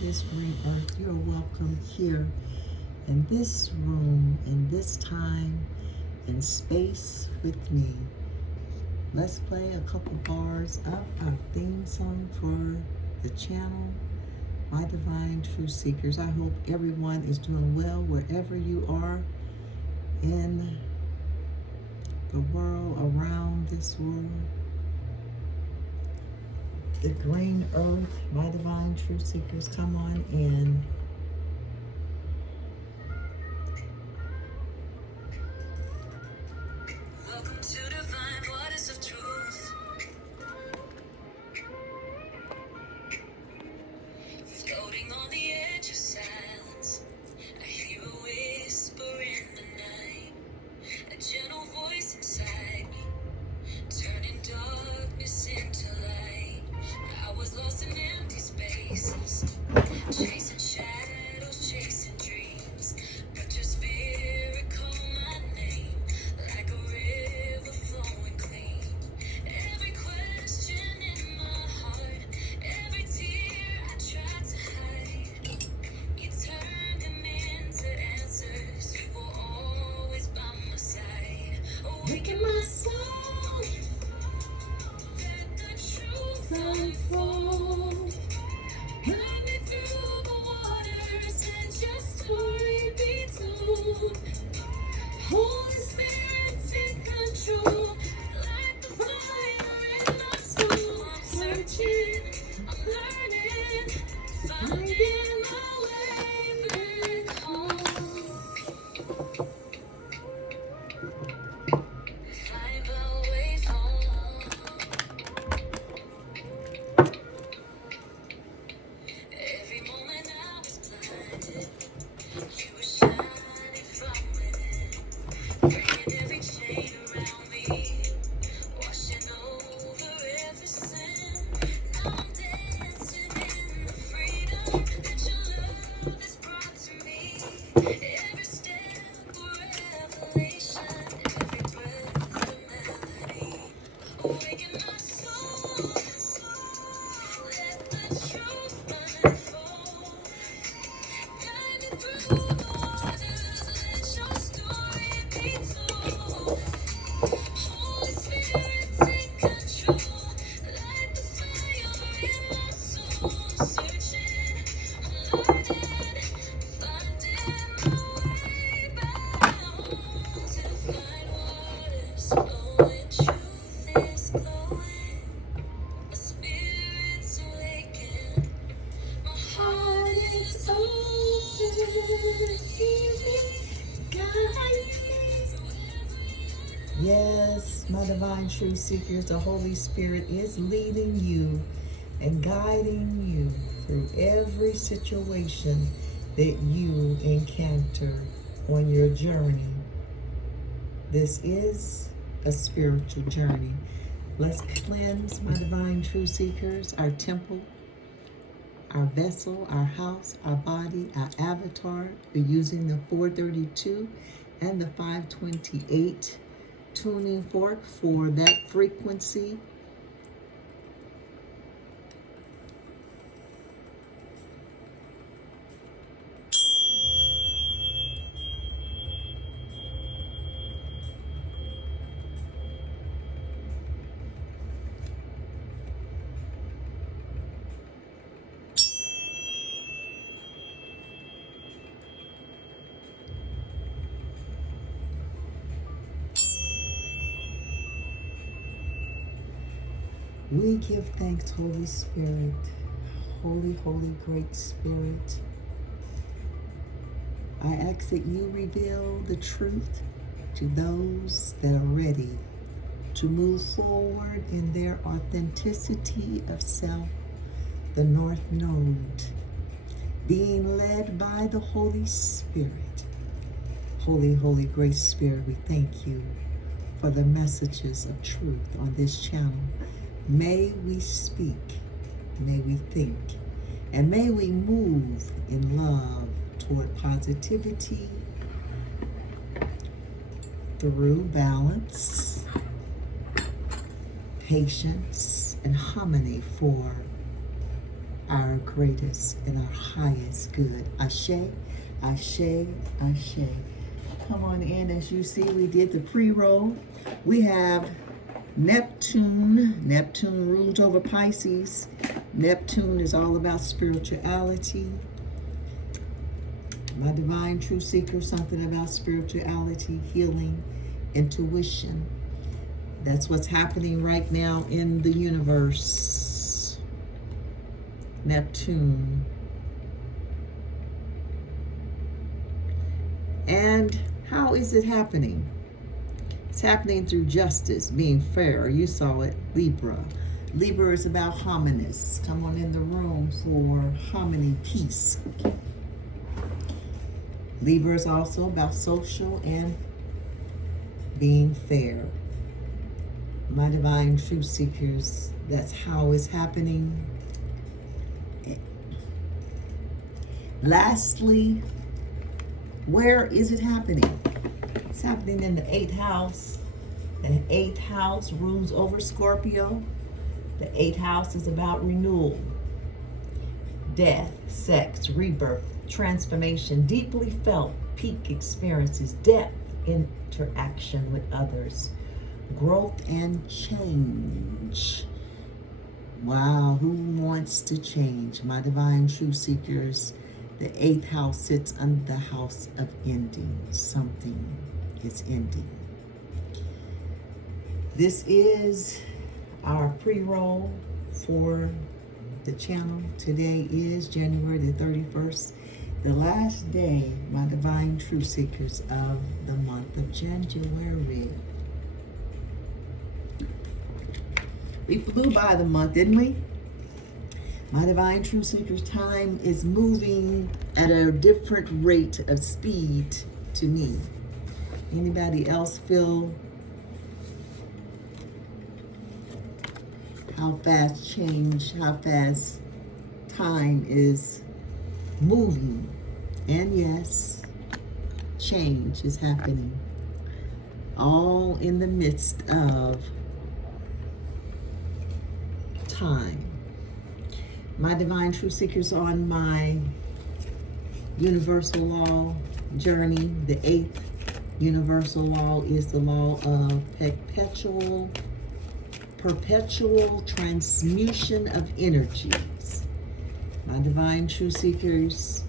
this green earth. You're welcome here in this room, in this time, in space with me. Let's play a couple bars of our theme song for the channel, My Divine Truth Seekers. I hope everyone is doing well wherever you are in the world, around this world. The green earth, My Divine Truth Seekers, come on in. Welcome to Divine Waters of Truth. Floating on the edge of silence, I hear a whisper in the night, a gentle voice inside me, turning darkness into light. I was lost in empty spaces, chasing shadows, chasing dreams, but your spirit called my name, like a river flowing clean. Every question in my heart, every tear I tried to hide, you turned them into answers. You were always by my side, awaken my soul, let the truth unfold. Guide me through the waters and your story be told. Holy Spirit, take control, like the fire in my soul. I'm searching, I'm learning, finding my way back home. Find my way home. Every moment I was blinded, you were shining from within, breaking every chain around me, washing over every sin. Now I'm dancing in the freedom that your love has brought to me. Every step a revelation, every breath a melody. Awaken my soul, let the truth unfold. Guide me through the waters, let your story be told. Holy Spirit, take control, light the fire in my soul. I'm searching, I'm learning, finding my way back home. To find waters flowing, truth is glowing, my spirit's awakened, my heart is open. Hear me, guide me through every Yes, my Divine Truth Seekers, the Holy Spirit is leading you and guiding you through every situation that you encounter on your journey. This is a spiritual journey. Let's cleanse, my Divine Truth Seekers, our temple, our vessel, our house, our body, our avatar. We're using the 432 and the 528 tuning fork for that frequency. We give thanks, Holy Spirit, Holy, Holy, Great Spirit. I ask that you reveal the truth to those that are ready to move forward in their authenticity of self, the North Node, being led by the Holy Spirit. Holy, Holy, Great Spirit, we thank you for the messages of truth on this channel. May we speak, may we think, and may we move in love toward positivity through balance, patience, and harmony for our greatest and our highest good. Ashe, ashe, ashe. Come on in. As you see, we did the pre-roll. We have Neptune. Neptune rules over Pisces. Neptune is all about spirituality. My divine true seeker, something about spirituality, healing, intuition. That's what's happening right now in the universe. Neptune. And how is it happening? It's happening through justice, being fair. You saw it, Libra. Libra is about harmonies. Come on in the room for harmony, peace. Libra is also about social and being fair. My divine truth seekers, that's how it's happening. Lastly, where is it happening? It's happening in the 8th house. The 8th house rules over Scorpio. The 8th house is about renewal, death, sex, rebirth, transformation, deeply felt peak experiences, depth, interaction with others, growth and change. Wow, who wants to change? My divine truth seekers, the 8th house sits under the house of ending. Something is ending. This is our pre-roll for the channel. Today is January the 31st, the last day, my divine truth seekers, of the month of January. We flew by the month, didn't we? My divine truth seekers, time is moving at a different rate of speed to me. Anybody else feel how fast change, how fast time is moving? And yes, change is happening, all in the midst of time. My divine truth seekers, on my universal law journey, the 8th universal law is the law of perpetual transmutation of energies. My divine truth seekers,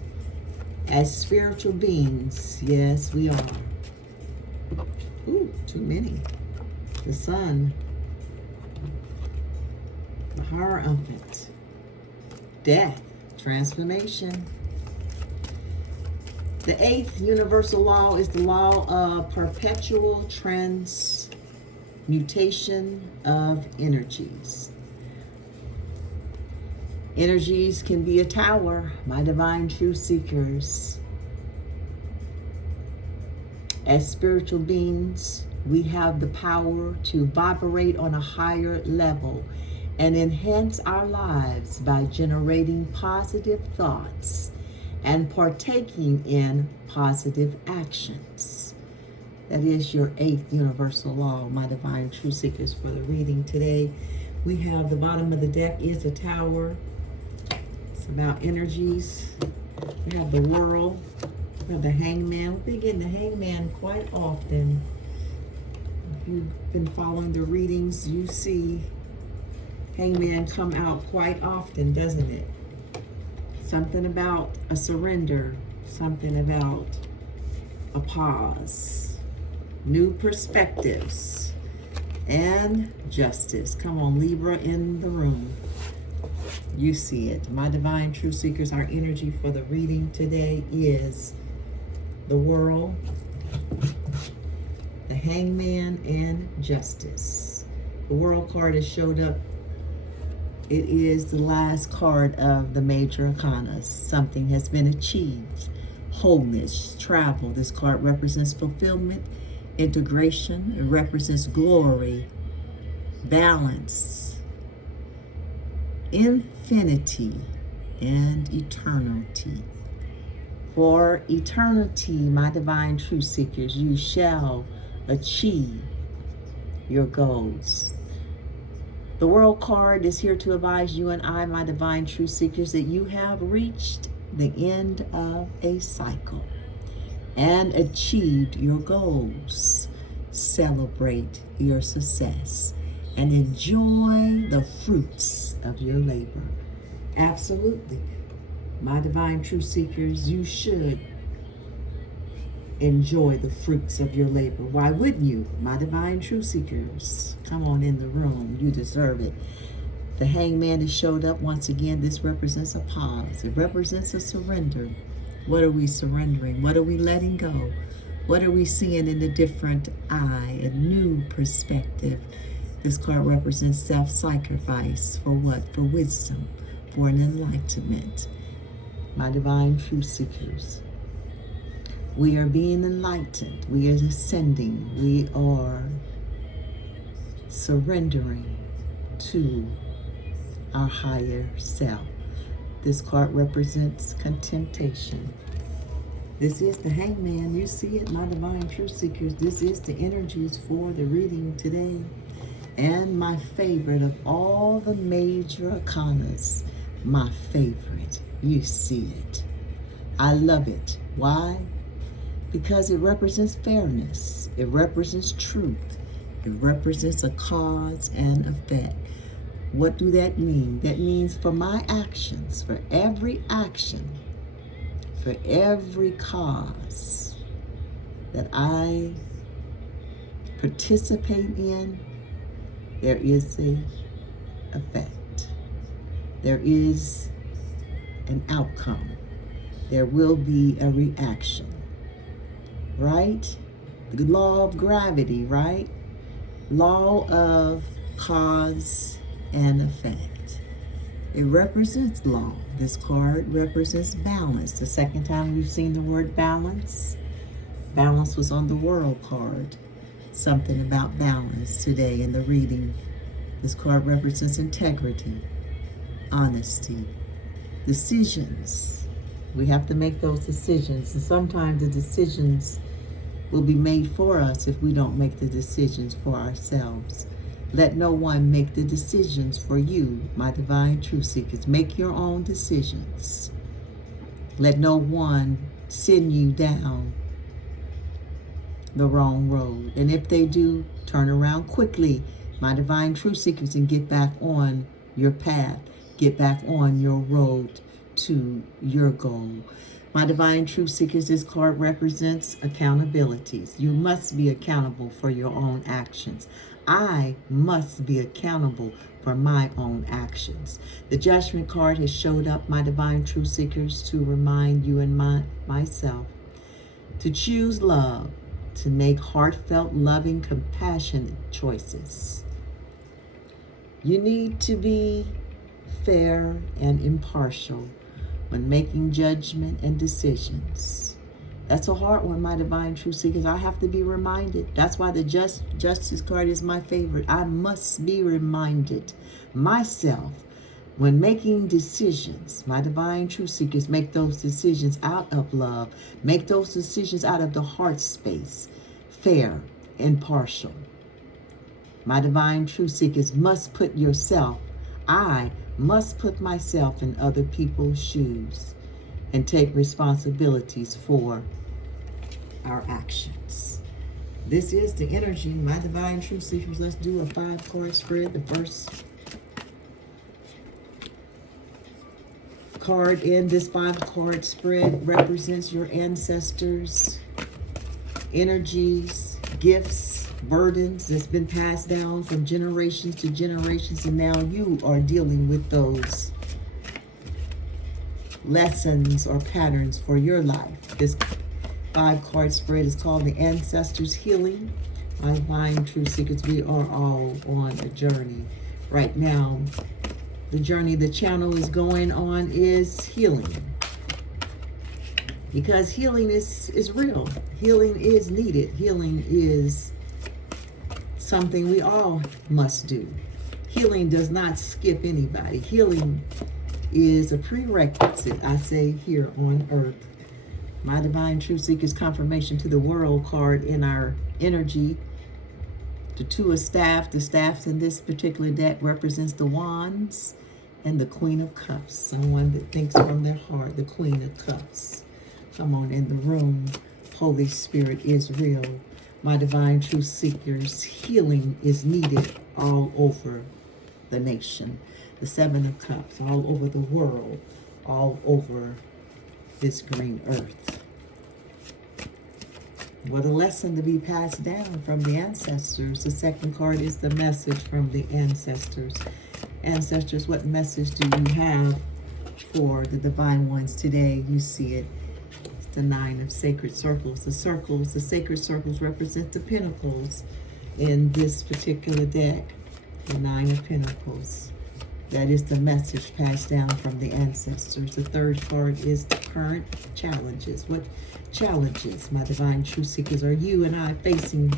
as spiritual beings, yes, we are. Ooh, too many. The sun, the Hierophant, death, transformation. The 8th universal law is the law of perpetual transmutation of energies. Energies can be a tower, my divine truth seekers. As spiritual beings, we have the power to vibrate on a higher level and enhance our lives by generating positive thoughts and partaking in positive actions. That is your 8th universal law, my divine truth seekers. For the reading today, we have the bottom of the deck is a tower. It's about energies. We have the world. We have the hangman. We've been getting the hangman quite often. If you've been following the readings, you see hangman come out quite often, doesn't it? Something about a surrender, something about a pause, new perspectives, and justice. Come on, Libra in the room. You see it. My divine truth seekers, our energy for the reading today is the world, the hangman, and justice. The world card has showed up. It is the last card of the major arcana. Something has been achieved. Wholeness, travel. This card represents fulfillment, integration. It represents glory, balance, infinity, and eternity. For eternity, my divine truth seekers, you shall achieve your goals. The World card is here to advise you and I, my divine truth seekers, that you have reached the end of a cycle and achieved your goals. Celebrate your success and enjoy the fruits of your labor. Absolutely. My divine truth seekers, you should enjoy the fruits of your labor. Why wouldn't you? My divine truth seekers, come on in the room. You deserve it. The hangman has showed up once again. This represents a pause. It represents a surrender. What are we surrendering? What are we letting go? What are we seeing in a different eye, a new perspective? This card represents self-sacrifice. For what? For wisdom, for an enlightenment. My divine truth seekers, we are being enlightened. We are ascending. We are surrendering to our higher self. This card represents contemplation. This is the hangman. You see it, my divine truth seekers. This is the energies for the reading today. And my favorite of all the major arcanas, my favorite. You see it. I love it. Why? Because it represents fairness. It represents truth. It represents a cause and effect. What do that mean? That means for my actions, for every action, for every cause that I participate in, there is a effect. There is an outcome. There will be a reaction. Right? The law of gravity, right? Law of cause and effect. It represents law. This card represents balance. The second time we've seen the word balance, balance was on the World card. Something about balance today in the reading. This card represents integrity, honesty, decisions. We have to make those decisions, and sometimes the decisions will be made for us if we don't make the decisions for ourselves. Let no one make the decisions for you, my divine truth seekers. Make your own decisions. Let no one send you down the wrong road. And if they do, turn around quickly, my divine truth seekers, and get back on your path. Get back on your road to your goal. My divine truth seekers, this card represents accountabilities. You must be accountable for your own actions. I must be accountable for my own actions. The judgment card has showed up, my divine truth seekers, to remind you and myself to choose love, to make heartfelt, loving, compassionate choices. You need to be fair and impartial when making judgment and decisions. That's a hard one, my divine truth seekers. I have to be reminded. That's why the justice card is my favorite. I must be reminded myself when making decisions. My divine truth seekers, make those decisions out of love. Make those decisions out of the heart space. Fair, impartial. My divine truth seekers must put yourself, I must put myself in other people's shoes and take responsibilities for our actions. This is the energy, my divine truth seekers. Let's do a 5-card spread. The first card in this 5-card spread represents your ancestors' energies, gifts, burdens that's been passed down from generations to generations, and now you are dealing with those lessons or patterns for your life. This 5-card spread is called the Ancestors Healing. My divine truth seekers, we are all on a journey right now. The journey the channel is going on is healing, because healing is real. Healing is needed. Healing is something we all must do. Healing does not skip anybody. Healing is a prerequisite, I say, here on earth. My divine truth seekers, confirmation to the World card in our energy The Two of Staff. The staffs in this particular deck represents the Wands and the Queen of Cups. Someone that thinks from their heart. The Queen of Cups. Come on in the room. Holy Spirit is real. My divine truth seekers, healing is needed all over the nation. The Seven of Cups, all over the world, all over this green earth. What a lesson to be passed down from the ancestors. The second card is the message from the ancestors. Ancestors, what message do you have for the divine ones today? You see it. The Nine of Sacred Circles. The sacred circles represent the pentacles in this particular deck. The Nine of Pentacles. That is the message passed down from the ancestors. The third card is the current challenges. What challenges, my divine truth seekers, are you and I facing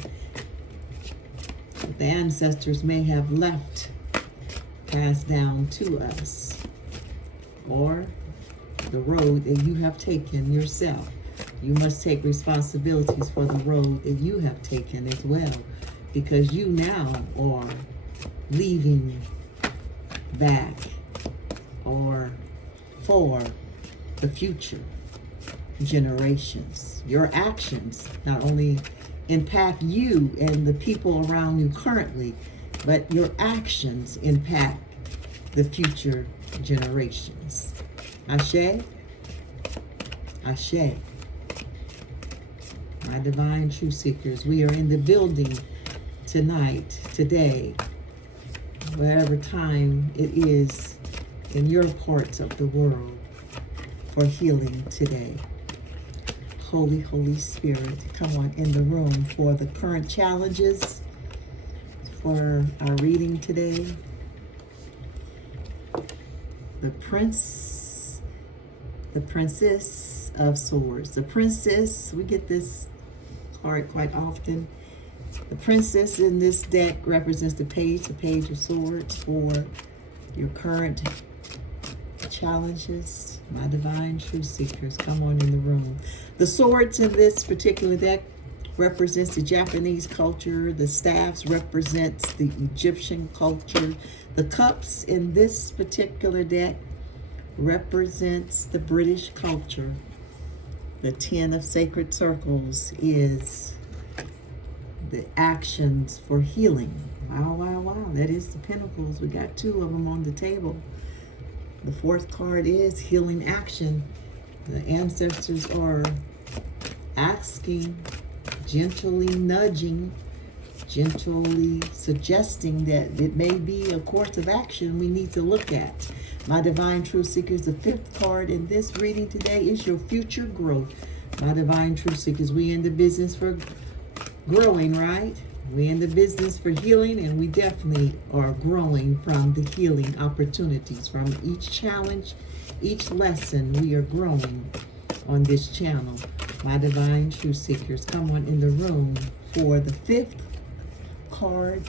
that the ancestors may have left passed down to us? Or the road that you have taken yourself. You must take responsibilities for the road that you have taken as well, because you now are leaving back or for the future generations. Your actions not only impact you and the people around you currently, but your actions impact the future generations. Ashe, Ashe. My divine truth seekers, we are in the building tonight, today, wherever time it is in your parts of the world, for healing today. Holy, Holy Spirit, come on in the room for the current challenges for our reading today. The Princess of Swords. The Princess, we get this card quite often. The Princess in this deck represents the Page of Swords for your current challenges. My divine truth seekers, come on in the room. The swords in this particular deck represents the Japanese culture. The staffs represents the Egyptian culture. The cups in this particular deck represents the British culture. The Ten of Sacred Circles is the actions for healing. Wow, wow, wow. That is the Pentacles. We got two of them on the table. The fourth card is healing action. The ancestors are asking, gently nudging, gently suggesting that it may be a course of action we need to look at. My divine truth seekers, the fifth card in this reading today is your future growth. My divine truth seekers, we in the business for growing, right? We in the business for healing, and we definitely are growing from the healing opportunities. From each challenge, each lesson, we are growing on this channel. My divine truth seekers, come on in the room for the fifth card,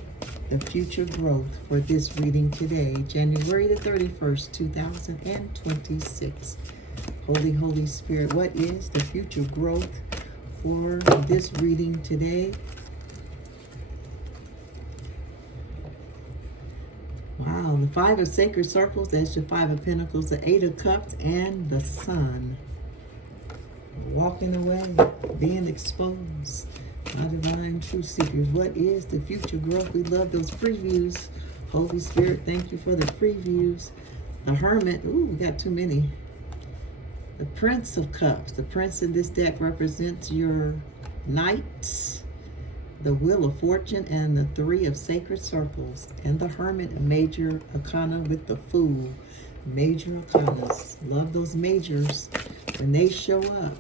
the future growth, for this reading today, January the 31st, 2026. Holy, Holy Spirit, what is the future growth for this reading today? Wow, the Five of Sacred Circles, that's your Five of Pentacles, the Eight of Cups, and the Sun. Walking away, being exposed. My divine truth seekers, what is the future growth? We love those previews. Holy Spirit, thank you for the previews. The Hermit, ooh, we got too many. The Prince of Cups. The Prince in this deck represents your Knight, the Wheel of Fortune, and the Three of Sacred Circles. And the Hermit, a major arcana with the Fool. Major arcanas. Love those majors. When they show up,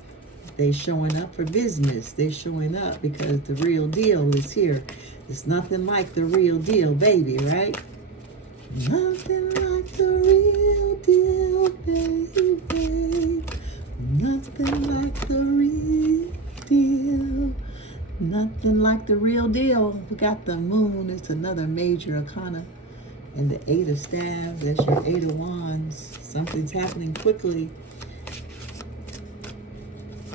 they showing up for business. They showing up because the real deal is here. It's nothing like the real deal, baby, right? Nothing like the real deal, baby. Nothing like the real deal. Nothing like the real deal. We got the Moon. It's another major arcana. And the Eight of Staves, that's your Eight of Wands. Something's happening quickly.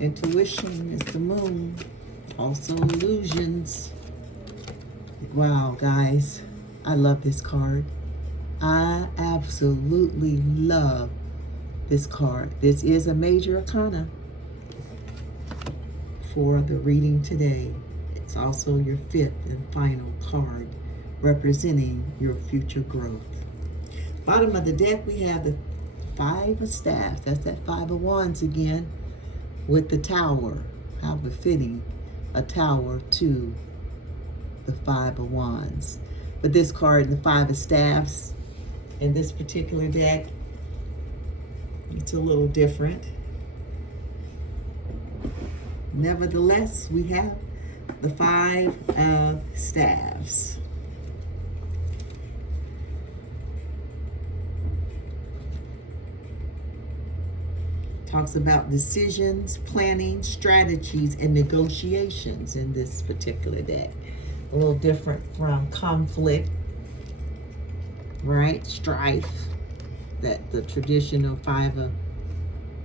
Intuition is the Moon. Also illusions. Wow, guys, I love this card. I absolutely love this card. This is a major arcana for the reading today. It's also your fifth and final card representing your future growth. Bottom of the deck, we have the Five of Staffs. That's that Five of Wands again with the Tower. How befitting a tower to the Five of Wands. But this card, the Five of Staffs, in this particular deck, it's a little different. Nevertheless, we have the Five of Staffs. Talks about decisions, planning, strategies, and negotiations in this particular deck. A little different from conflict, right? Strife, that the traditional Five of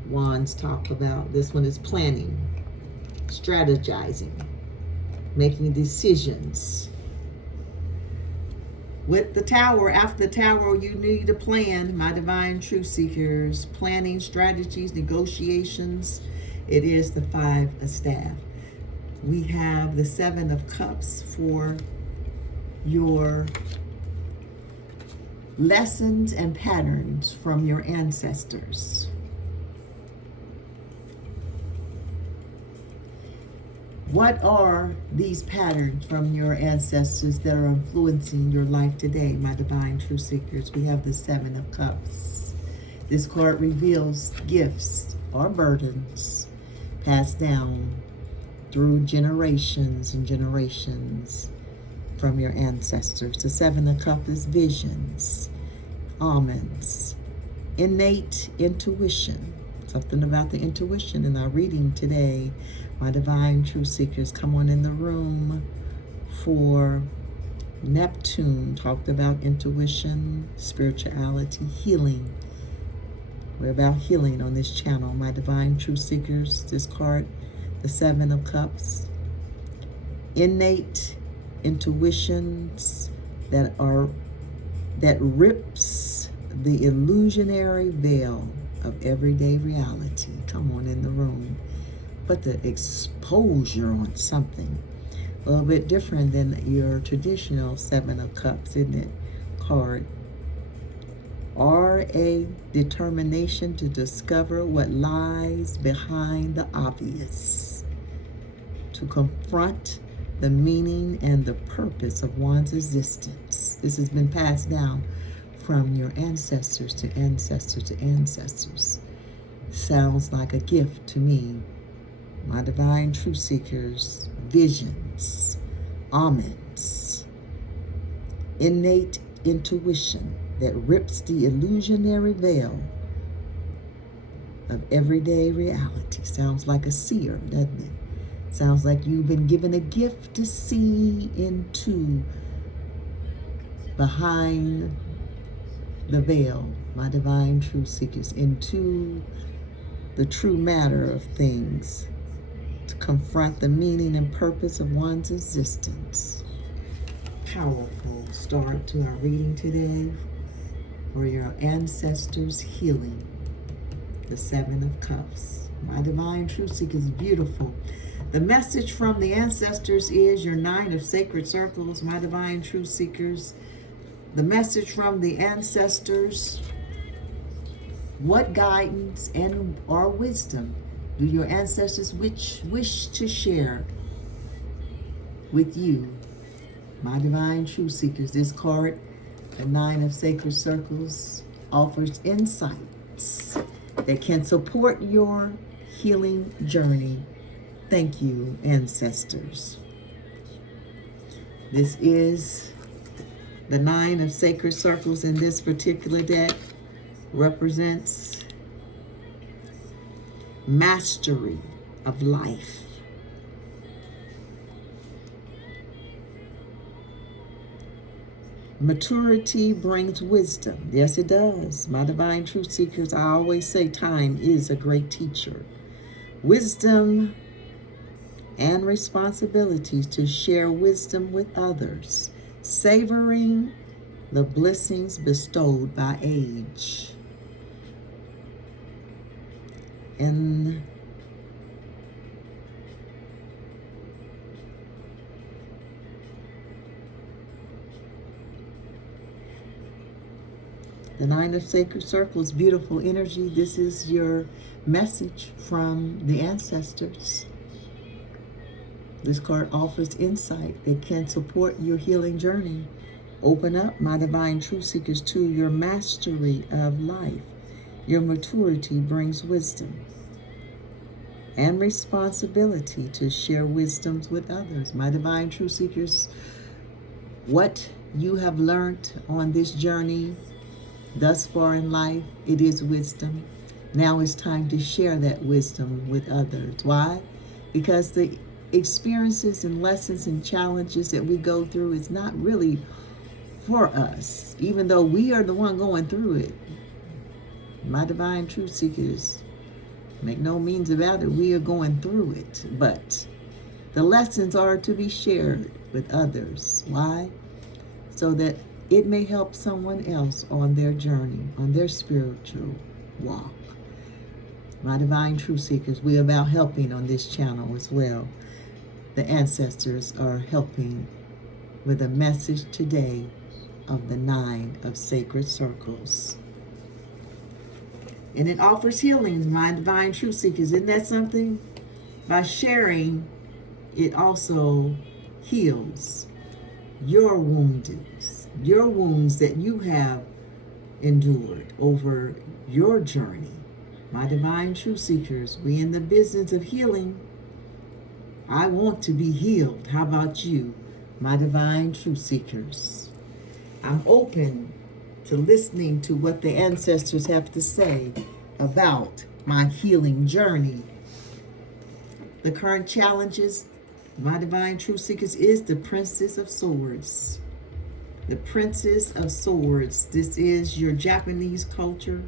Wands talk about. This one is planning, strategizing, making decisions. With the Tower, after the Tower, you need a plan, my divine truth seekers. Planning, strategies, negotiations. It is the Five of Staff. We have the Seven of Cups for your lessons and patterns from your ancestors. What are these patterns from your ancestors that are influencing your life today, my divine truth seekers? We have the Seven of Cups. This card reveals gifts or burdens passed down through generations and generations from your ancestors. The Seven of Cups is visions, almonds, innate intuition. Something about the intuition in our reading today. My divine truth seekers, come on in the room for Neptune. Talked about intuition, spirituality, healing. We're about healing on this channel. My divine truth seekers, this card, the Seven of Cups. Innate intuitions that rips the illusionary veil of everyday reality. Come on in the room. Put the exposure on something a little bit different than your traditional Seven of Cups, isn't it? Card. Or a determination to discover what lies behind the obvious. To confront the meaning and the purpose of one's existence. This has been passed down from your ancestors to ancestors to ancestors. Sounds like a gift to me. My divine truth seekers, visions, almonds, innate intuition that rips the illusionary veil of everyday reality. Sounds like a seer, doesn't it? Sounds like you've been given a gift to see into behind the veil, my divine truth seekers, into the true matter of things, to confront the meaning and purpose of one's existence. Powerful start to our reading today for your ancestors' healing. The Seven of Cups. My divine truth seeker is beautiful. The message from the ancestors is your Nine of Sacred Circles, my divine truth seekers. The message from the ancestors. What guidance and or wisdom do your ancestors wish to share with you, my divine truth seekers? This card, the Nine of Sacred Circles, offers insights that can support your healing journey. Thank you, ancestors. This is the Nine of Sacred Circles in this particular deck. Represents mastery of life. Maturity brings wisdom. Yes, it does. My divine truth seekers, I always say time is a great teacher. Wisdom and responsibilities to share wisdom with others, savoring the blessings bestowed by age. In the Nine of Sacred Circles, beautiful energy. This is your message from the ancestors. This card offers insight that can support your healing journey. Open up, my divine truth seekers, to your mastery of life. Your maturity brings wisdom and responsibility to share wisdoms with others. My divine truth seekers, what you have learned on this journey thus far in life, it is wisdom. Now it's time to share that wisdom with others. Why? Because the experiences and lessons and challenges that we go through is not really for us, even though we are the one going through it. My divine truth seekers, make no means about it, we are going through it. But the lessons are to be shared with others. Why? So that it may help someone else on their journey, on their spiritual walk. My divine truth seekers, we're about helping on this channel as well. The ancestors are helping with a message today of the 9 of Sacred Circles. And it offers healing, my divine truth seekers. Isn't that something? By sharing, it also heals your wounds that you have endured over your journey. My divine truth seekers, we in the business of healing. I want to be healed. How about you, my divine truth seekers? I'm open to listening to what the ancestors have to say about my healing journey. The current challenges, my divine truth seekers, is the Princess of Swords. The Princess of Swords. This is your Japanese culture.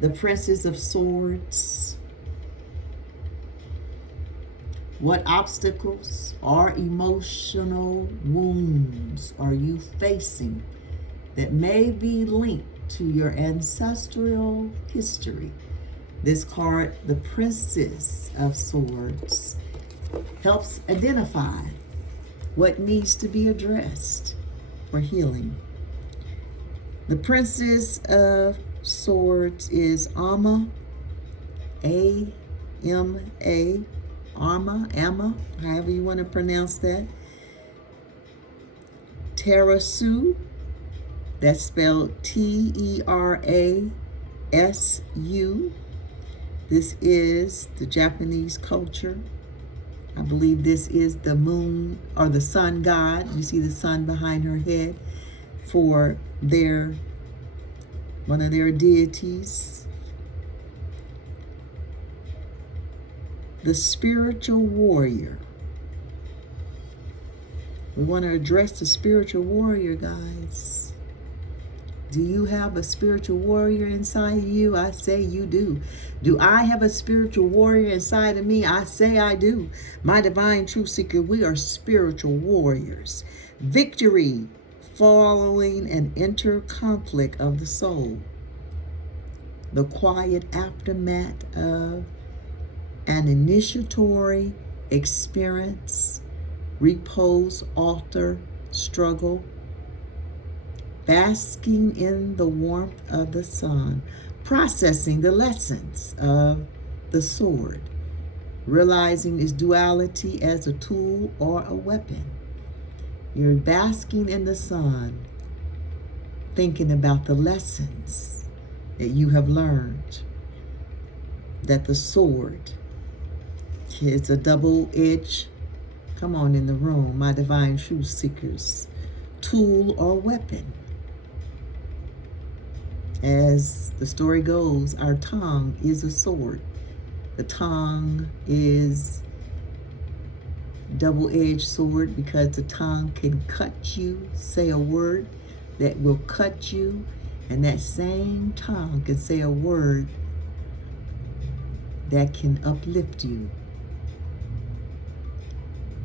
The Princess of Swords. What obstacles or emotional wounds are you facing that may be linked to your ancestral history? This card, the Princess of Swords, helps identify what needs to be addressed for healing. The Princess of Swords is Amma, A-M-A, Amma, however you want to pronounce that. Terasu, that's spelled T-E-R-A-S-U. This is the Japanese culture. I believe this is the moon or the sun god. You see the sun behind her head for one of their deities. The spiritual warrior. We want to address the spiritual warrior, guys. Do you have a spiritual warrior inside of you? I say you do. Do I have a spiritual warrior inside of me? I say I do. My divine truth seeker, we are spiritual warriors. Victory following an inner conflict of the soul. The quiet aftermath of an initiatory experience, repose, altar, struggle, basking in the warmth of the sun, processing the lessons of the sword, realizing its duality as a tool or a weapon. You're basking in the sun, thinking about the lessons that you have learned, that the sword is a double-edged, come on in the room, my divine truth seekers, tool or weapon. As the story goes, our tongue is a sword. The tongue is double-edged sword because the tongue can cut you, say a word that will cut you, and that same tongue can say a word that can uplift you.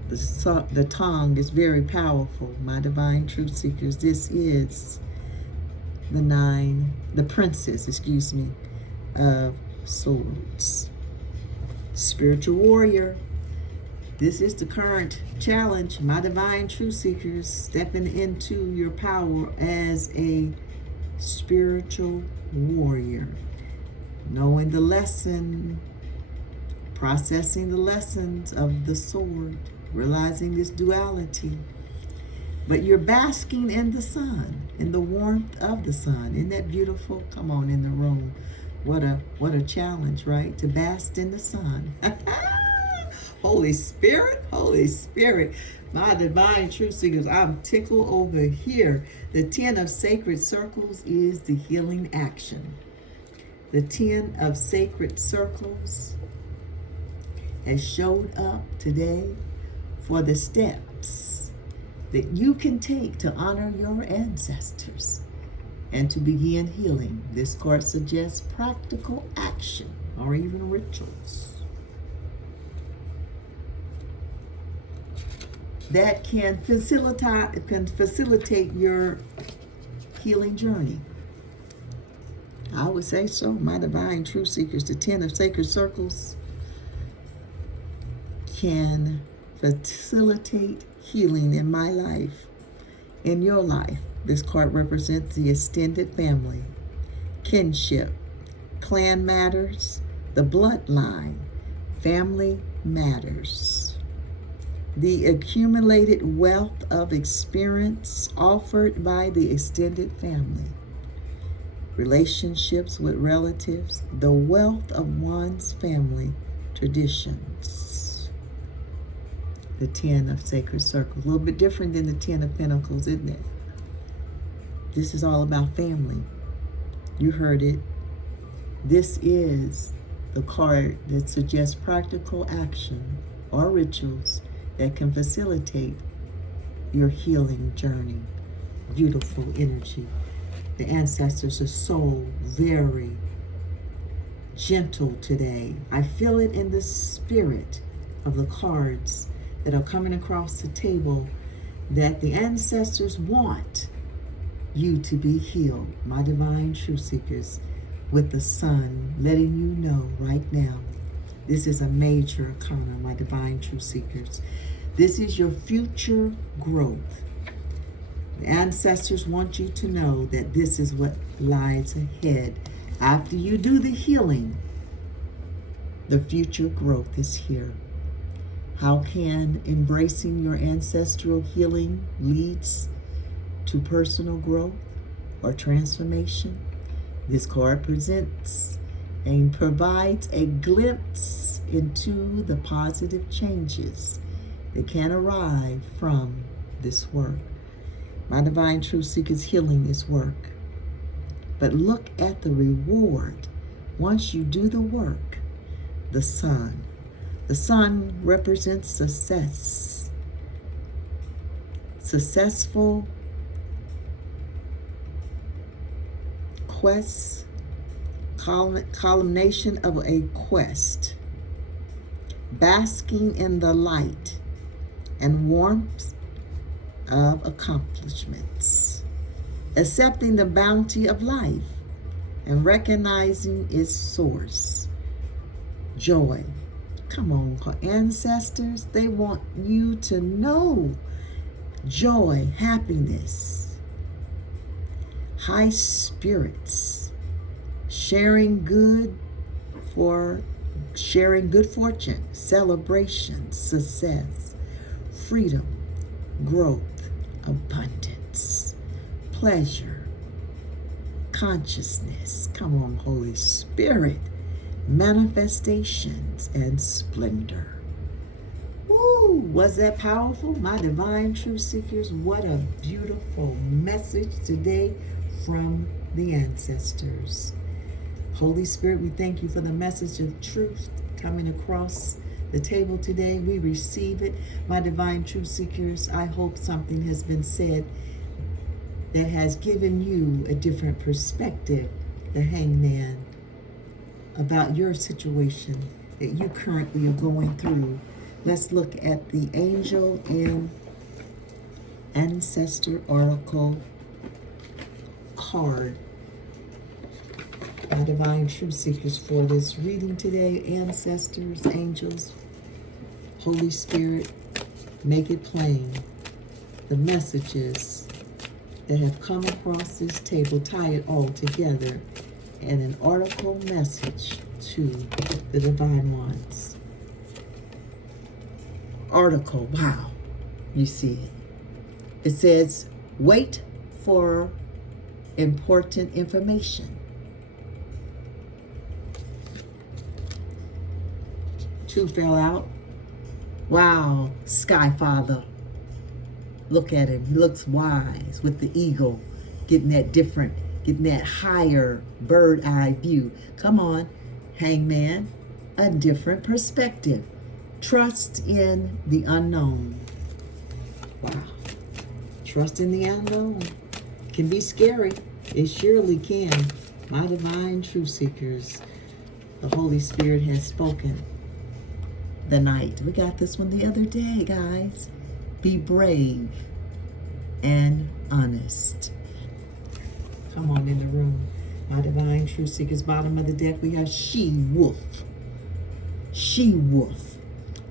The tongue is very powerful, my divine truth seekers. This is the princess, of swords. Spiritual warrior. This is the current challenge, my divine truth seekers, stepping into your power as a spiritual warrior. Knowing the lesson, processing the lessons of the sword, realizing this duality. But you're basking in the sun, in the warmth of the sun. Isn't that beautiful? Come on in the room. What a challenge, right? To bask in the sun. Holy Spirit, my divine truth seekers, I'm tickled over here. The 10 of sacred circles is the healing action. The 10 of sacred circles has showed up today for the steps that you can take to honor your ancestors and to begin healing. This card suggests practical action or even rituals that can facilitate your healing journey. I would say so, my divine truth seekers. The 10 of sacred circles can facilitate healing in my life, in your life. This card represents the extended family, kinship, clan matters, the bloodline, family matters. The accumulated wealth of experience offered by the extended family, relationships with relatives, the wealth of one's family traditions. The 10 of sacred circles, a little bit different than the 10 of pentacles, isn't it? This is all about family. You heard it. This is the card that suggests practical action or rituals that can facilitate your healing journey. Beautiful energy. The ancestors are so very gentle today. I feel it in the spirit of the cards that are coming across the table, that the ancestors want you to be healed, my divine truth seekers, with the sun letting you know right now. This is a major arcana, my divine truth seekers. This is your future growth. The ancestors want you to know that this is what lies ahead. After you do the healing, the future growth is here. How can embracing your ancestral healing leads to personal growth or transformation? This card presents and provides a glimpse into the positive changes that can arrive from this work. My divine truth seekers, healing is work. But look at the reward once you do the work. The sun. The sun represents success. Successful quest, culmination of a quest, basking in the light and warmth of accomplishments, accepting the bounty of life and recognizing its source. Joy. Come on, ancestors, they want you to know joy, happiness, high spirits, sharing good fortune, celebration, success, freedom, growth, abundance, pleasure, consciousness. Come on, Holy Spirit, manifestations and splendor. Woo! Was that powerful? My divine truth seekers, what a beautiful message today from the ancestors. Holy Spirit, we thank you for the message of truth coming across the table today. We receive it. My divine truth seekers, I hope something has been said that has given you a different perspective, the hangman, about your situation that you currently are going through. Let's look at the Angel and Ancestor Oracle card. My divine truth seekers for this reading today, ancestors, angels, Holy Spirit, make it plain. The messages that have come across this table, tie it all together in an oracle message to the divine ones. Article, wow, you see it. It says, wait for important information. 2 fell out. Wow, Sky Father. Look at him. He looks wise with the eagle, getting that higher bird eye view. Come on, Hangman, a different perspective. Trust in the unknown. Wow. Trust in the unknown. Can be scary. It surely can. My divine truth seekers, the Holy Spirit has spoken. The night. We got this one the other day, guys. Be brave and honest. Come on in the room. My divine truth seekers, bottom of the deck, we have She-Wolf. She-Wolf.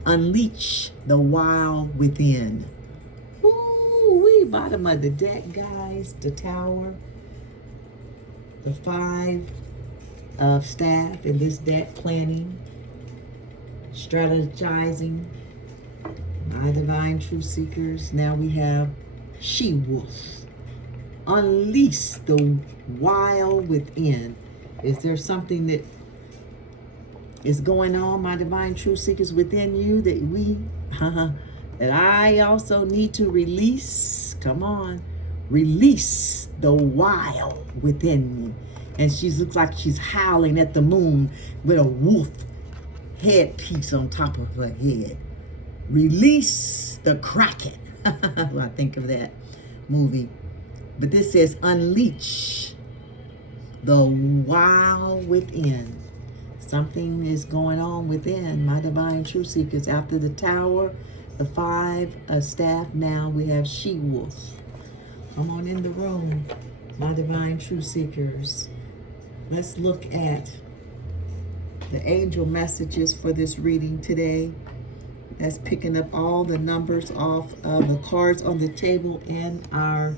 Unleash the wild within. Ooh-wee, bottom of the deck, guys. The Tower. The 5 of staff in this deck, planning, strategizing. My divine truth seekers, now we have She-Wolf. Unleash the wild within. Is there something that is going on, my divine truth seekers, within you that I also need to release? Come on. Release the wild within me. And she looks like she's howling at the moon with a wolf headpiece on top of her head. Release the Kraken. I think of that movie. But this says unleash the wild within. Something is going on within, my divine truth seekers. After the Tower, the 5 of staff, now we have She-Wolf. Come on in the room, my divine truth seekers. Let's look at the angel messages for this reading today. That's picking up all the numbers off of the cards on the table and our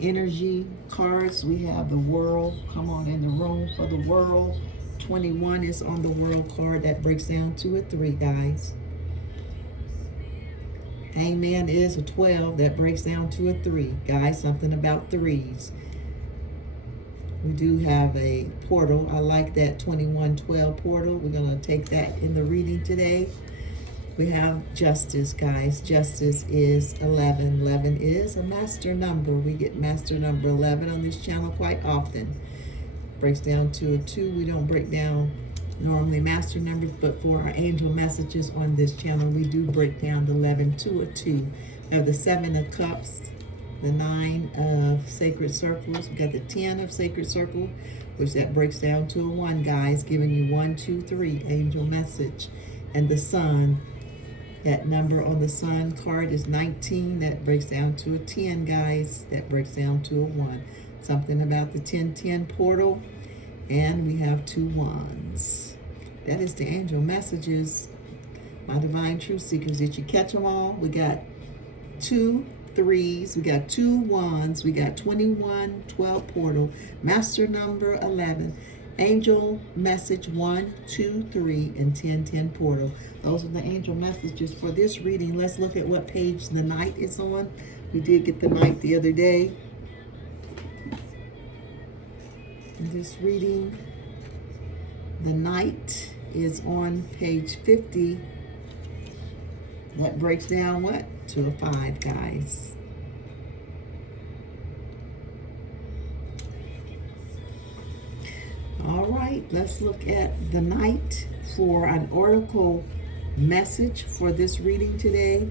energy cards. We have the world. Come on in the room for the world. 21 is on the world card. That breaks down to a 3, guys. Hangman is a 12. That breaks down to a 3. Guys, something about 3s. We do have a portal. I like that 2112 portal. We're going to take that in the reading today. We have justice, guys. Justice is 11. 11 is a master number. We get master number 11 on this channel quite often. Breaks down to a 2. We don't break down normally master numbers, but for our angel messages on this channel, we do break down the 11 to a 2. We have the 7 of cups, the 9 of sacred circles. We got the 10 of sacred circle, which that breaks down to a 1, guys, giving you 1, 2, 3 angel message. And the sun, that number on the sun card is 19. That breaks down to a 10, guys. That breaks down to a 1. Something about the 1010 portal. And we have 2 wands. That is the angel messages, my divine truth seekers. Did you catch them all? We got 2 3s. We got 2 wands. We got 2112 portal. Master number 11. Angel message 1, 2, 3, and 1010 portal. Those are the angel messages for this reading. Let's look at what page the night is on. We did get the night the other day. This reading, the night is on page 50. That breaks down what? To a 5, guys. All right, let's look at the night for an oracle message for this reading today.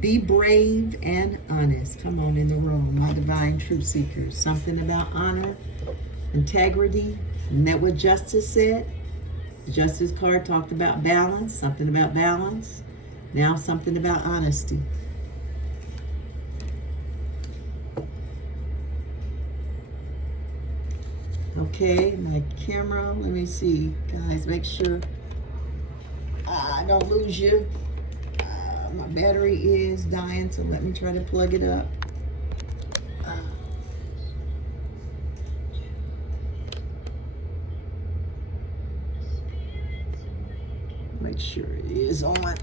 Be brave and honest. Come on in the room, my divine truth seekers. Something about honor, integrity. Isn't that what justice said? The justice card talked about balance, something about balance. Now something about honesty. Okay, my camera, let me see. Guys, make sure I don't lose you. My battery is dying, so let me try to plug it up. Make sure it is on.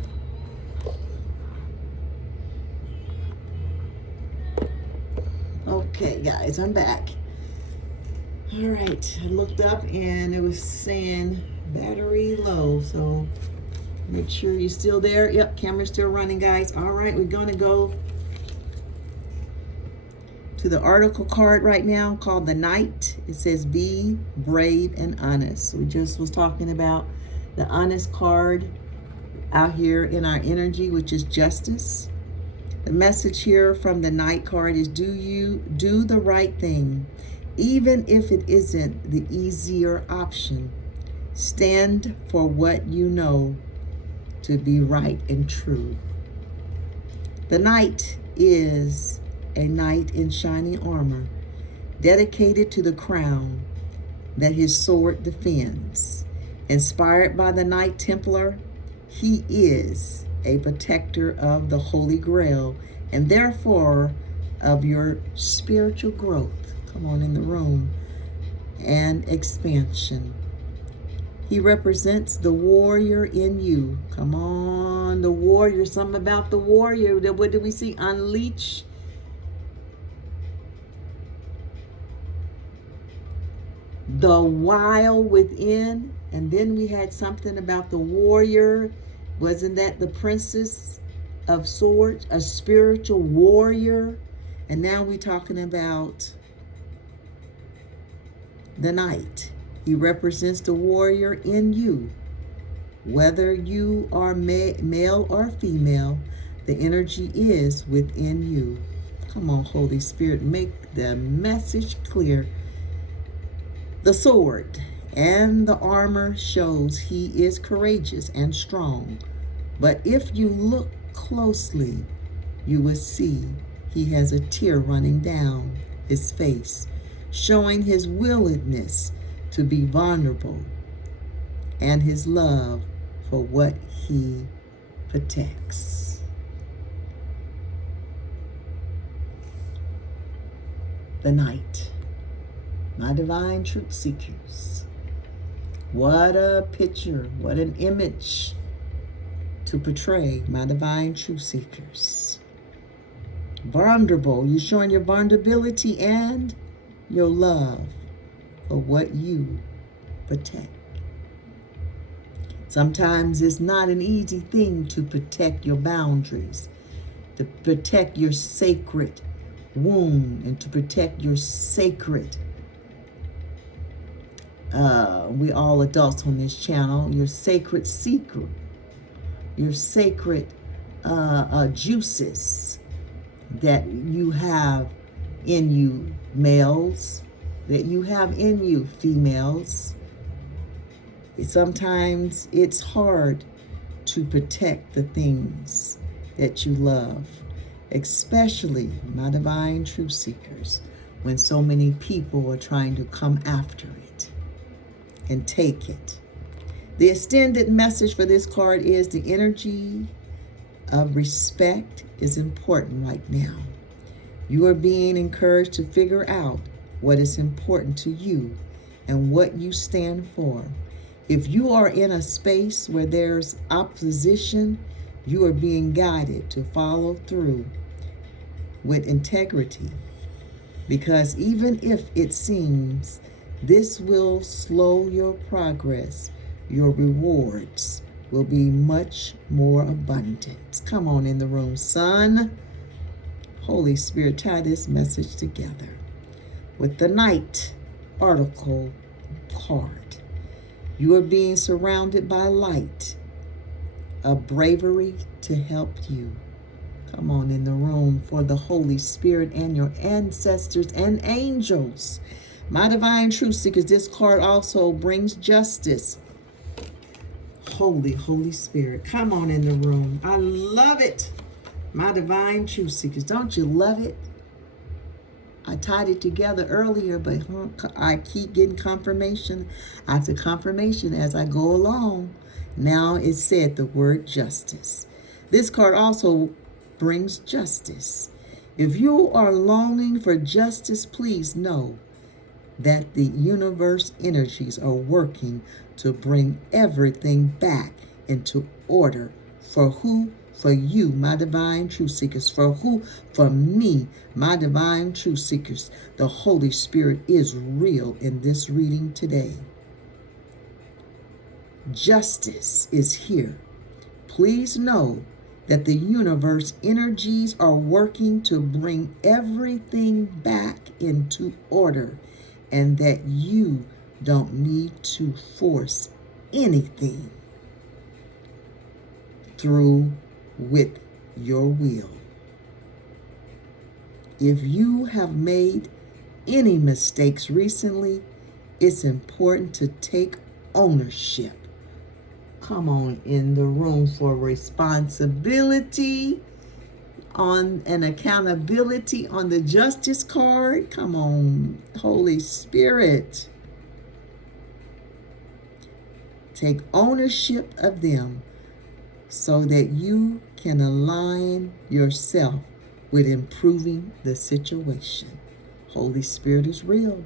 Okay, guys, I'm back. All right, I looked up and it was saying battery low, so make sure you're still there. Yep, camera's still running, guys. All right, we're going to go to the article card right now called The Knight. It says, be brave and honest. We just was talking about the honest card out here in our energy, which is justice. The message here from the Knight card is, do the right thing, even if it isn't the easier option. Stand for what you know to be right and true. The Knight is a knight in shining armor, dedicated to the crown that his sword defends. Inspired by the Knight Templar, he is a protector of the Holy Grail and therefore of your spiritual growth. Come on in the room. And expansion. He represents the warrior in you. Come on, the warrior. Something about the warrior. What did we see? Unleash the wild within. And then we had something about the warrior. Wasn't that the princess of swords? A spiritual warrior. And now we're talking about the knight. He represents the warrior in you. Whether you are male or female, the energy is within you. Come on, Holy Spirit, make the message clear. The sword and the armor shows he is courageous and strong. But if you look closely, you will see he has a tear running down his face, showing his willingness to be vulnerable and his love for what he protects. The Knight, my divine truth seekers. What a picture, what an image to portray, my divine truth seekers. Vulnerable, you're showing your vulnerability and your love for what you protect. Sometimes it's not an easy thing to protect your boundaries, to protect your sacred womb, and to protect your sacred we all adults on this channel, your sacred secret, your sacred juices that you have in you, males, that you have in you, females. Sometimes it's hard to protect the things that you love, especially my divine truth seekers, when so many people are trying to come after it and take it. The extended message for this card is the energy of respect is important right now. You are being encouraged to figure out what is important to you and what you stand for. If you are in a space where there's opposition, you are being guided to follow through with integrity. Because even if it seems this will slow your progress, your rewards will be much more abundant. Come on in the room, son. Holy Spirit, tie this message together with the Knight article card. You are being surrounded by light, a bravery to help you. Come on in the room for the Holy Spirit and your ancestors and angels. My divine truth seekers, this card also brings justice, Holy Spirit. Come on in the room. I love it. My divine truth seekers. Don't you love it? I tied it together earlier, but I keep getting confirmation after confirmation as I go along. Now it said the word justice. This card also brings justice. If you are longing for justice, please know that the universe energies are working to bring everything back into order. For who? For you, my divine truth seekers. For who? For me, my divine truth seekers. The Holy Spirit is real in this reading today. Justice is here. Please know that the universe energies are working to bring everything back into order, and that you don't need to force anything through with your will. If you have made any mistakes recently, it's important to take ownership. Come on in the room for responsibility on an accountability on the justice card. Come on, Holy Spirit. Take ownership of them so that you can align yourself with improving the situation. Holy Spirit is real.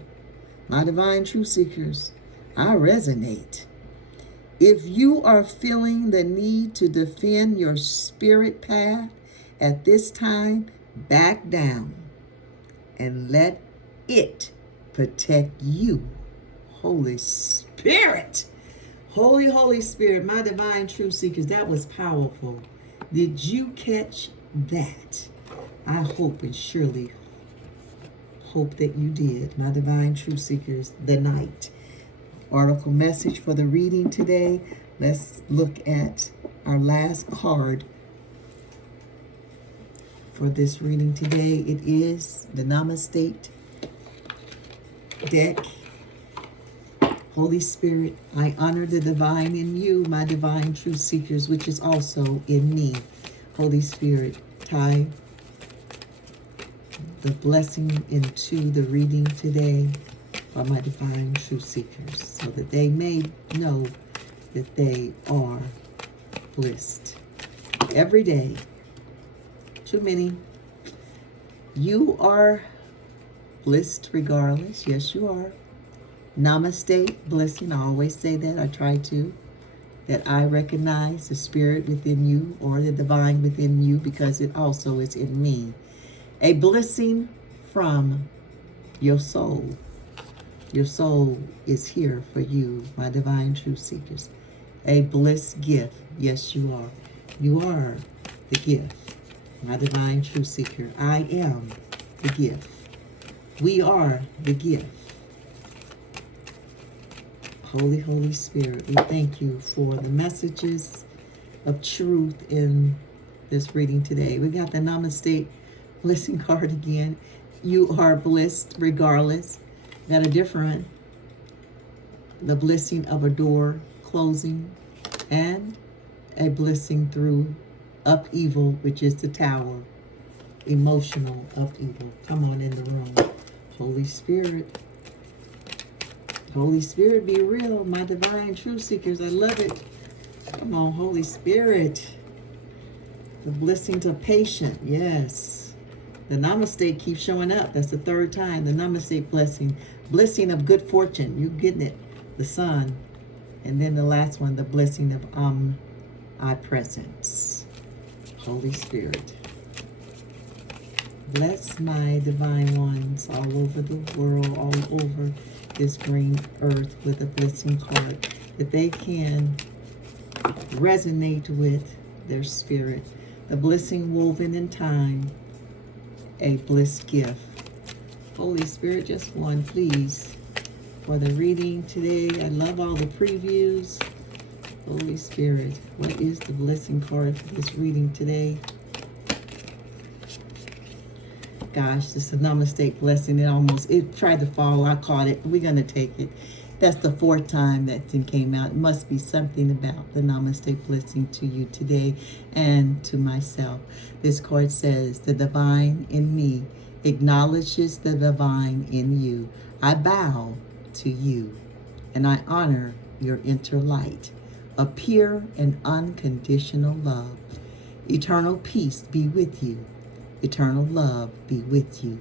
My divine truth seekers, I resonate. If you are feeling the need to defend your spirit path at this time, back down and let it protect you. Holy Spirit. Holy Spirit, my divine truth seekers, that was powerful. Did you catch that? I hope and surely hope that you did. My divine truth seekers, the night. Oracle message for the reading today. Let's look at our last card for this reading today. It is the Namaste deck. Holy Spirit, I honor the divine in you, my divine truth seekers, which is also in me. Holy Spirit, tie the blessing into the reading today for my divine truth seekers, so that they may know that they are blessed every day. Too many. You are blessed regardless. Yes, you are. Namaste, blessing. I always say that. I try to. That I recognize the spirit within you or the divine within you, because it also is in me. A blessing from your soul. Your soul is here for you, my divine truth seekers. A bliss gift. Yes, you are. You are the gift, my divine truth seeker. I am the gift. We are the gift. Holy Spirit, we thank you for the messages of truth in this reading today. We got the Namaste blessing card again. You are blessed regardless. Got a different, the blessing of a door closing and a blessing through upheaval, which is the tower, emotional upheaval. Come on in the room. Holy Spirit. Holy Spirit, be real. My divine truth seekers, I love it. Come on, Holy Spirit. The blessings of patience, yes. The Namaste keeps showing up. That's the third time. The Namaste blessing. Blessing of good fortune. You're getting it. The sun. And then the last one, the blessing of omnipresence. Holy Spirit. Bless my divine ones all over the world, all over this green earth with a blessing card, that they can resonate with their spirit. The blessing woven in time, a bliss gift. Holy Spirit, just one, please, for the reading today. I love all the previews. Holy Spirit, what is the blessing card for this reading today? Gosh, this is a Namaste blessing. It tried to fall. I caught it. We're going to take it. That's the fourth time that thing came out. It must be something about the Namaste blessing to you today and to myself. This card says, the divine in me acknowledges the divine in you. I bow to you and I honor your inner light, a pure and unconditional love. Eternal peace be with you. Eternal love be with you.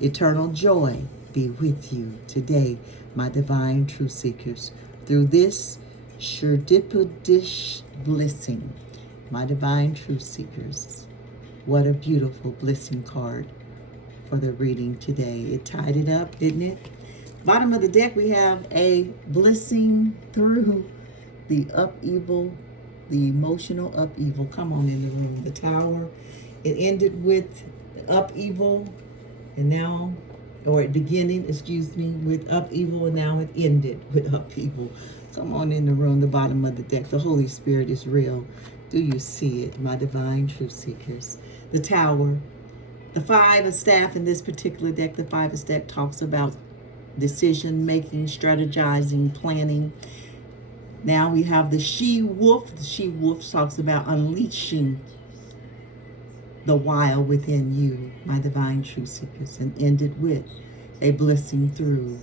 Eternal joy be with you today, my divine truth seekers. Through this Shurdipudish blessing, my divine truth seekers. What a beautiful blessing card for the reading today. It tied it up, didn't it? Bottom of the deck, we have a blessing through the upheaval, the emotional upheaval. Come on in the room. The Tower. It ended with upheaval, and now, or it beginning, excuse me, with upheaval, and now it ended with upheaval. Come on in the room, the bottom of the deck. The Holy Spirit is real. Do you see it, my divine truth seekers? The Tower. The Five of Staff in this particular deck, the Five of Staff talks about decision making, strategizing, planning. Now we have the She-Wolf. The She-Wolf talks about unleashing the wild within you, my divine truth seekers, and ended with a blessing through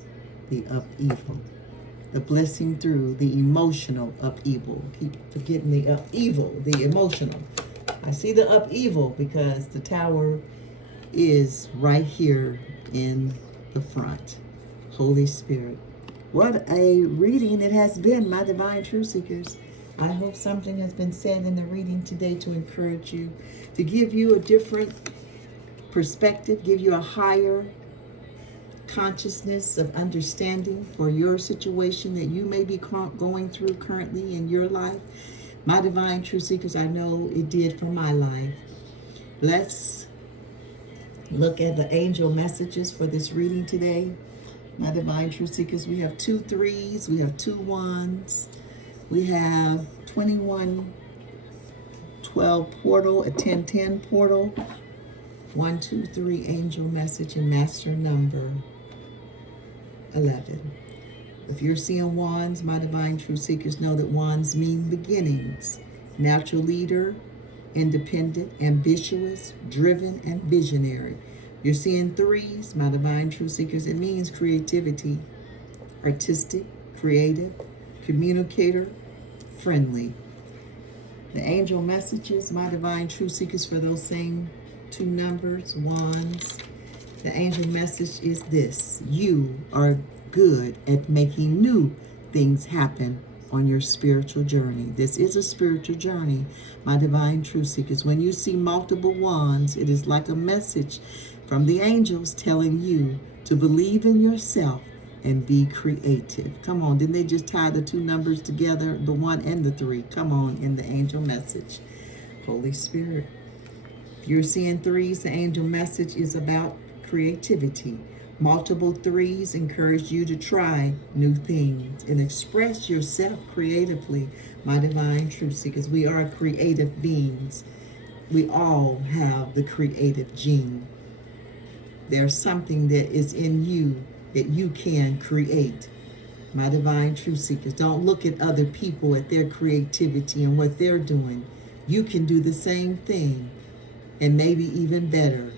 the upheaval. The blessing through the emotional upheaval. Keep forgetting the upheaval, the emotional. I see the upheaval because the Tower is right here in the front. Holy Spirit. What a reading it has been, my divine truth seekers. I hope something has been said in the reading today to encourage you, to give you a different perspective, give you a higher consciousness of understanding for your situation that you may be going through currently in your life. My divine truth seekers, I know it did for my life. Let's look at the angel messages for this reading today. My divine truth seekers, we have 2 3s, we have 2 1s, we have 2112 portal, a 1010 portal, 1 2 3 angel message, and master number 11. If you're seeing wands, my divine truth seekers, know that wands mean beginnings, natural leader, independent, ambitious, driven, and visionary. You're seeing 3s, my divine truth seekers. It means creativity, artistic, creative, communicator, friendly. The angel messages, my divine truth seekers, for those same 2 numbers, wands. The angel message is this: you are good at making new things happen on your spiritual journey. This is a spiritual journey, my divine truth seekers. When you see multiple wands, it is like a message from the angels telling you to believe in yourself and be creative. Come on, didn't they just tie the 2 numbers together, the 1 and the 3? Come on, in the angel message. Holy Spirit. If you're seeing 3s, the angel message is about creativity. Multiple 3s encourage you to try new things and express yourself creatively, my divine truth seekers. We are creative beings. We all have the creative gene. There's something that is in you that you can create, my divine truth seekers. Don't look at other people, at their creativity and what they're doing. You can do the same thing, and maybe even better,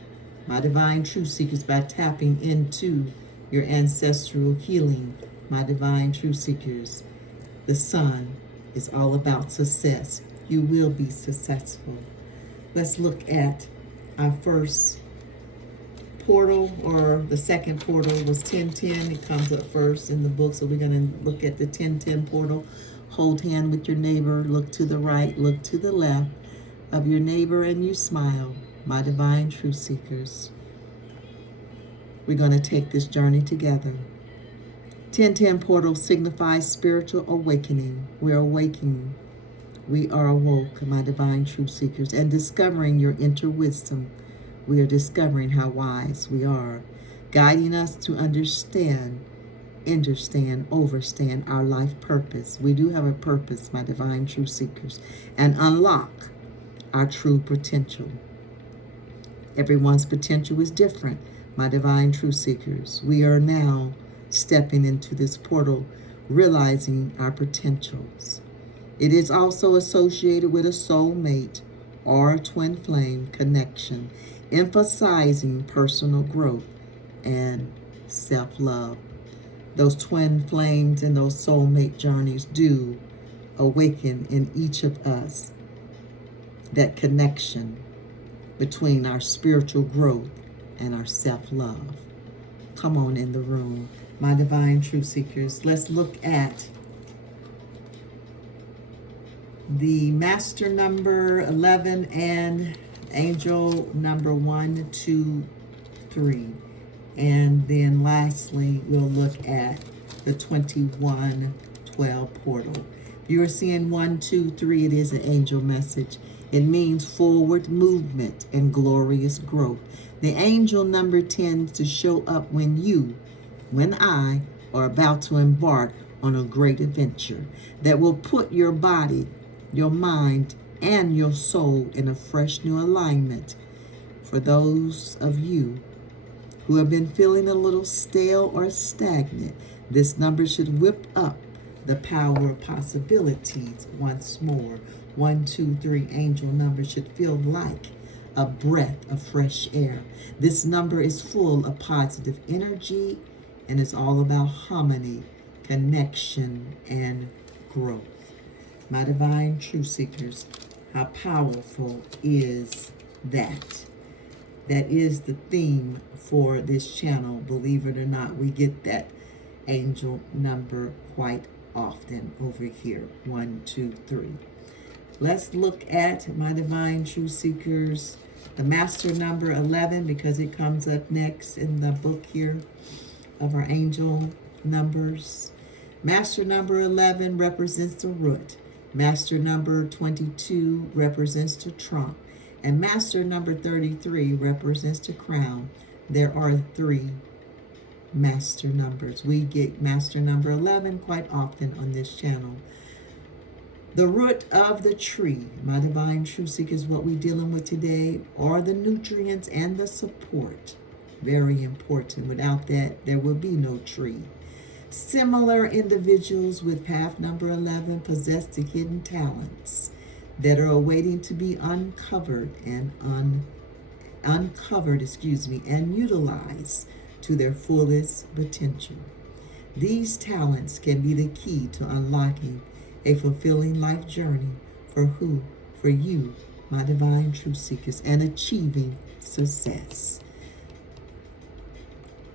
my divine truth seekers, by tapping into your ancestral healing, my divine truth seekers. The sun is all about success. You will be successful. Let's look at our first portal, or the second portal was 1010. It comes up first in the book, so we're going to look at the 1010 portal. Hold hand with your neighbor, look to the right, look to the left of your neighbor, and you smile, my divine truth seekers. We're going to take this journey together. 1010 portal signifies spiritual awakening. We're awakening. We are awoke, my divine truth seekers, and discovering your inner wisdom. We are discovering how wise we are, guiding us to understand, overstand our life purpose. We do have a purpose, my divine truth seekers, and unlock our true potential. Everyone's potential is different, my divine truth seekers. We are now stepping into this portal realizing our potentials. It is also associated with a soulmate or a twin flame connection, emphasizing personal growth and self-love. Those twin flames and those soulmate journeys do awaken in each of us that connection between our spiritual growth and our self-love. Come on in the room, my divine truth seekers. Let's look at the master number 11 and angel number 1, 2, 3. And then lastly, we'll look at the 2112 portal. If you are seeing 1, 2, 3, it is an angel message. It means forward movement and glorious growth. The angel number tends to show up when I are about to embark on a great adventure that will put your body, your mind, and your soul in a fresh new alignment. For those of you who have been feeling a little stale or stagnant, this number should whip up the power of possibilities once more. 1, 2, 3 angel number should feel like a breath of fresh air. This number is full of positive energy and is all about harmony, connection, and growth. My divine truth seekers, how powerful is that? That is the theme for this channel. Believe it or not, we get that angel number quite often over here. 1, 2, 3. Let's look at, my divine truth seekers, the master number 11, because it comes up next in the book here of our angel numbers. Master number 11 represents the root. Master number 22 represents the trunk. And master number 33 represents the crown. There are 3 master numbers. We get master number 11 quite often on this channel. The root of the tree, my divine truth seeker, is what we're dealing with today, are the nutrients and the support. Very important. Without that, there will be no tree. Similar individuals with path number 11 possess the hidden talents that are awaiting to be uncovered and and utilized to their fullest potential. These talents can be the key to unlocking a fulfilling life journey for you, my divine truth seekers, and achieving success.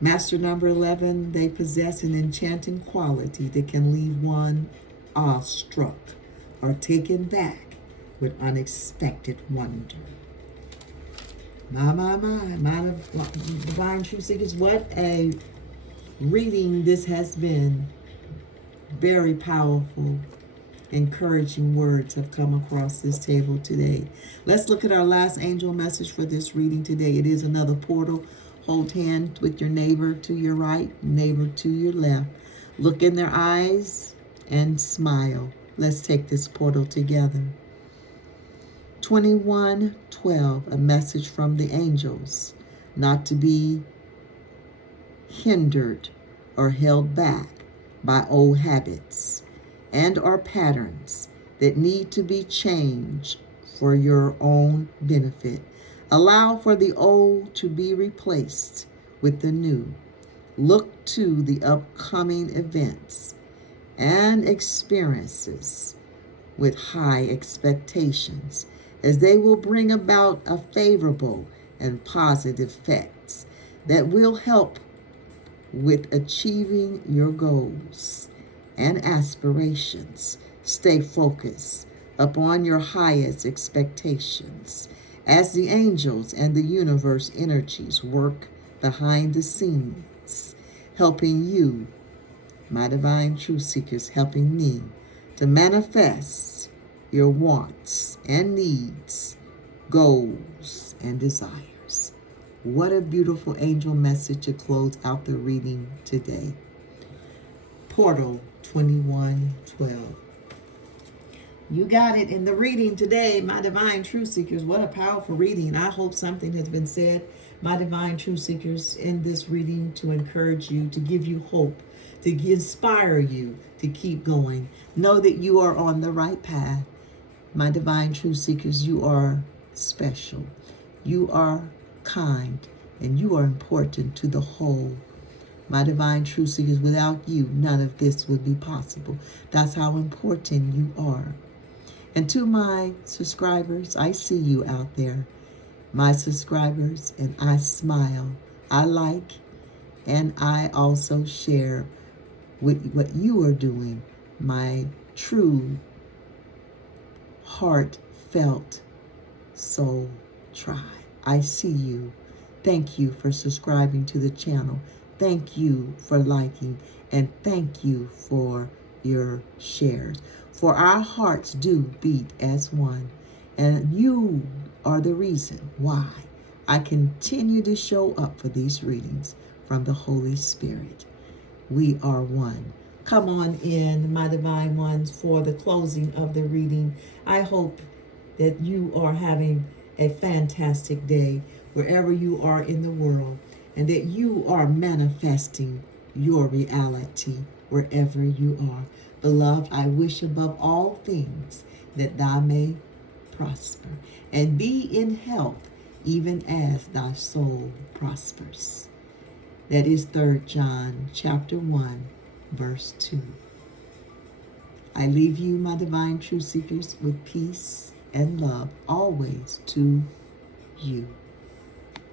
Master number 11, they possess an enchanting quality that can leave one awestruck or taken back with unexpected wonder. My divine truth seekers, what a reading this has been. Very powerful, encouraging words have come across this table today. Let's look at our last angel message for this reading today. It is another portal. Hold hand with your neighbor to your right, neighbor to your left. Look in their eyes and smile. Let's take this portal together. 2112, a message from the angels, not to be hindered or held back by old habits and or patterns that need to be changed for your own benefit. Allow for the old to be replaced with the new. Look to the upcoming events and experiences with high expectations, as they will bring about a favorable and positive effects that will help with achieving your goals and aspirations. Stay focused upon your highest expectations as the angels and the universe energies work behind the scenes, helping you, my divine truth seekers, helping me to manifest your wants and needs, goals and desires. What a beautiful angel message to close out the reading today. Portal 2112. You got it in the reading today, my divine truth seekers. What a powerful reading. I hope something has been said, my divine truth seekers, in this reading to encourage you, to give you hope, to inspire you to keep going. Know that you are on the right path. My divine truth seekers, you are special. You are kind, and you are important to the whole. My divine truth seekers, without you, none of this would be possible. That's how important you are. And to my subscribers, I see you out there. My subscribers, and I smile. I like, and I also share with what you are doing. My true, heartfelt soul tribe. I see you. Thank you for subscribing to the channel. Thank you for liking, and thank you for your shares. For our hearts do beat as one, and you are the reason why I continue to show up for these readings from the Holy Spirit. We are one. Come on in, my divine ones, for the closing of the reading. I hope that you are having a fantastic day wherever you are in the world, and that you are manifesting your reality wherever you are. Beloved, I wish above all things that thou may prosper and be in health, even as thy soul prospers. That is 3 John chapter 1, verse 2. I leave you, my divine truth seekers, with peace and love always to you.